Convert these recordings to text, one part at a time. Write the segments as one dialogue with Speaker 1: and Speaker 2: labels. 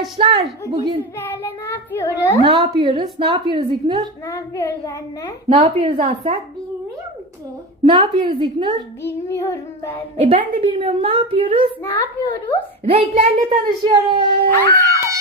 Speaker 1: arkadaşlar.
Speaker 2: Bugün sizlerle ne yapıyoruz?
Speaker 1: Ne yapıyoruz? Ne yapıyoruz İknur?
Speaker 2: Ne yapıyoruz anne?
Speaker 1: Ne yapıyoruz Asel?
Speaker 2: Bilmiyorum ki.
Speaker 1: Ne yapıyoruz İknur?
Speaker 2: Bilmiyorum ben de.
Speaker 1: Ben de bilmiyorum, ne yapıyoruz?
Speaker 2: Ne yapıyoruz?
Speaker 1: Renklerle tanışıyoruz.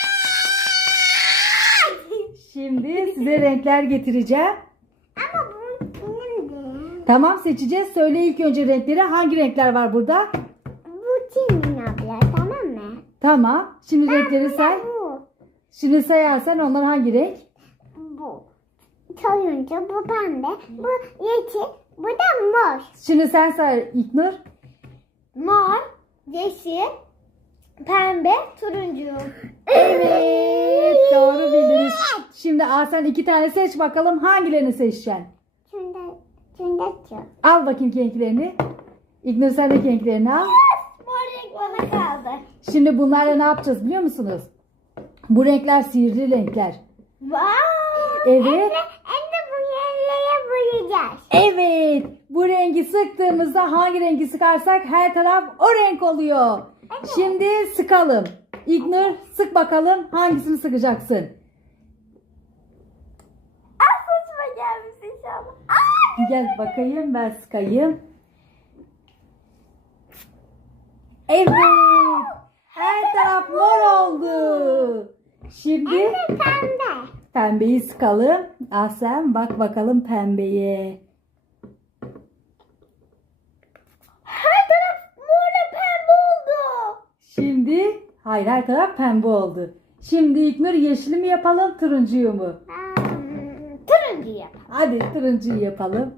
Speaker 1: Şimdi size renkler getireceğim.
Speaker 2: Ama bu benim.
Speaker 1: Tamam, seçeceğiz. Söyle ilk önce renkleri. Hangi renkler var burada?
Speaker 2: Bu kimin abla, tamam mı?
Speaker 1: Tamam. Şimdi renkleri say.
Speaker 2: Bu.
Speaker 1: Şimdi sayarsan onlar hangi renk?
Speaker 2: Bu. Turuncu, bu pembe, bu yeşil, bu da mor.
Speaker 1: Şimdi sen say İknur.
Speaker 2: Mor, yeşil, pembe, turuncu.
Speaker 1: Evet, doğru bildiniz. Şimdi Asel 2 tane seç bakalım. Hangilerini seçeceksin?
Speaker 2: Şunda
Speaker 1: Al bakayım renklerini. İknur sen de renklerini al.
Speaker 2: mor renk bana kaldı.
Speaker 1: Şimdi bunlarla ne yapacağız biliyor musunuz? Bu renkler sihirli renkler.
Speaker 2: Wow.
Speaker 1: Evet.
Speaker 2: Hem de bu yerlere boyayacağız.
Speaker 1: Evet. Bu rengi sıktığımızda hangi rengi sıkarsak her taraf o renk oluyor. Şimdi sıkalım. İknur sık bakalım hangisini sıkacaksın?
Speaker 2: Saçma gelmiş inşallah.
Speaker 1: Gel bakayım, ben sıkayım. Evet. Her taraf mor oldu. Şimdi
Speaker 2: Pembe.
Speaker 1: pembeyi sıkalım. Aslen bak bakalım pembeye.
Speaker 2: Her taraf morla pembe oldu.
Speaker 1: Şimdi hayır, her taraf pembe oldu. Şimdi İknur yeşili mi yapalım, turuncuyu mu?
Speaker 2: Turuncu yap.
Speaker 1: Hadi turuncuyu yapalım.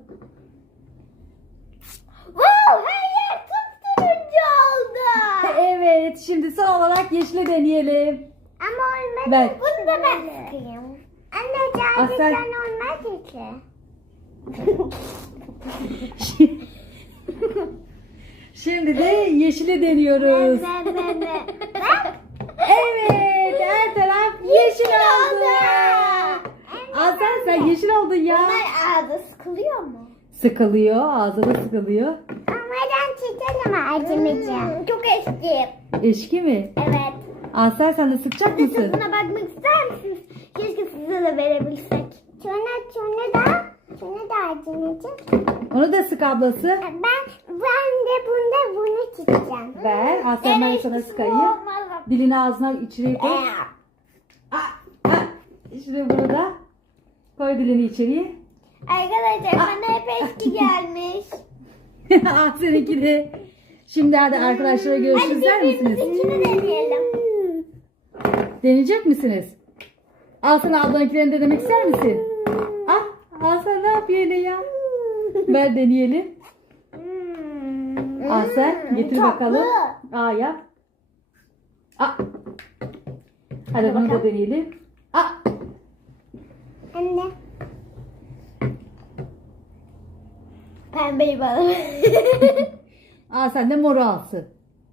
Speaker 2: Wow, her yer turuncu oldu.
Speaker 1: Evet, şimdi son olarak yeşili deneyelim.
Speaker 2: Ama olmaz.
Speaker 1: Ver.
Speaker 2: Bunu da ben sıkayım. Anne
Speaker 1: Aslan-
Speaker 2: gerçekten olmaz ki.
Speaker 1: Şimdi de yeşili deniyoruz.
Speaker 2: Bak.
Speaker 1: Evet, her taraf yeşil oldu. Aslan sen yeşil oldun ya.
Speaker 2: Bunlar ağzı sıkılıyor mu?
Speaker 1: Sıkılıyor, ağzına sıkılıyor.
Speaker 2: Ama ben çiçeğim acımayacağım. Çok eski.
Speaker 1: Eşki mi?
Speaker 2: Evet.
Speaker 1: Aslan sen de sıkacak
Speaker 2: Siz
Speaker 1: mısın?
Speaker 2: buna bakmak ister misiniz? Keşke size de verebilsek. Şunu da acımayacak.
Speaker 1: Onu da sık ablası.
Speaker 2: Ben de bunu çizeceğim.
Speaker 1: Ver. Aslan ben sana sıkayım. Dilini ağzına içeriye koy. Şimdi bunu da koy dilini içeriye.
Speaker 2: Arkadaşlar bana hep eski gelmiş.
Speaker 1: Seninki de. Şimdi hadi arkadaşlara görüşürüz der misiniz?
Speaker 2: İkini deneyelim.
Speaker 1: Deneyecek misiniz? Aslan ablanınkilerini denemek ister misin? Aslan ne yapıyor öyle ya? Ver deneyelim. Aslan getir bakalım. Yap. Hadi bunu da deneyelim.
Speaker 2: Anne. Pembeyi bana.
Speaker 1: Sen de moru alsın.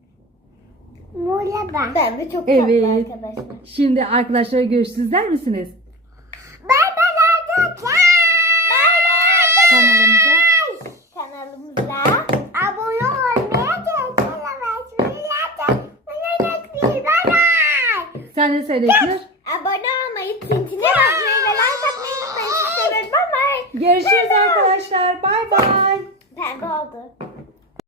Speaker 2: Mola ben. Pembe çok tatlı
Speaker 1: Evet.
Speaker 2: arkadaşlar.
Speaker 1: Şimdi arkadaşlara görüşürüz der misiniz?
Speaker 2: Bay bay arkadaşlar.
Speaker 1: Kanalımıza.
Speaker 2: Kanalımıza abone olmaya çalışmayı. Bay bay.
Speaker 1: Sen de söyle İknur.
Speaker 2: Abone olmayı, tintine basmayı ve like atmayı unutmayın. Sizi seviyorum. Bay bay.
Speaker 1: Görüşürüz arkadaşlar. Bay bay.
Speaker 2: Pembe oldu.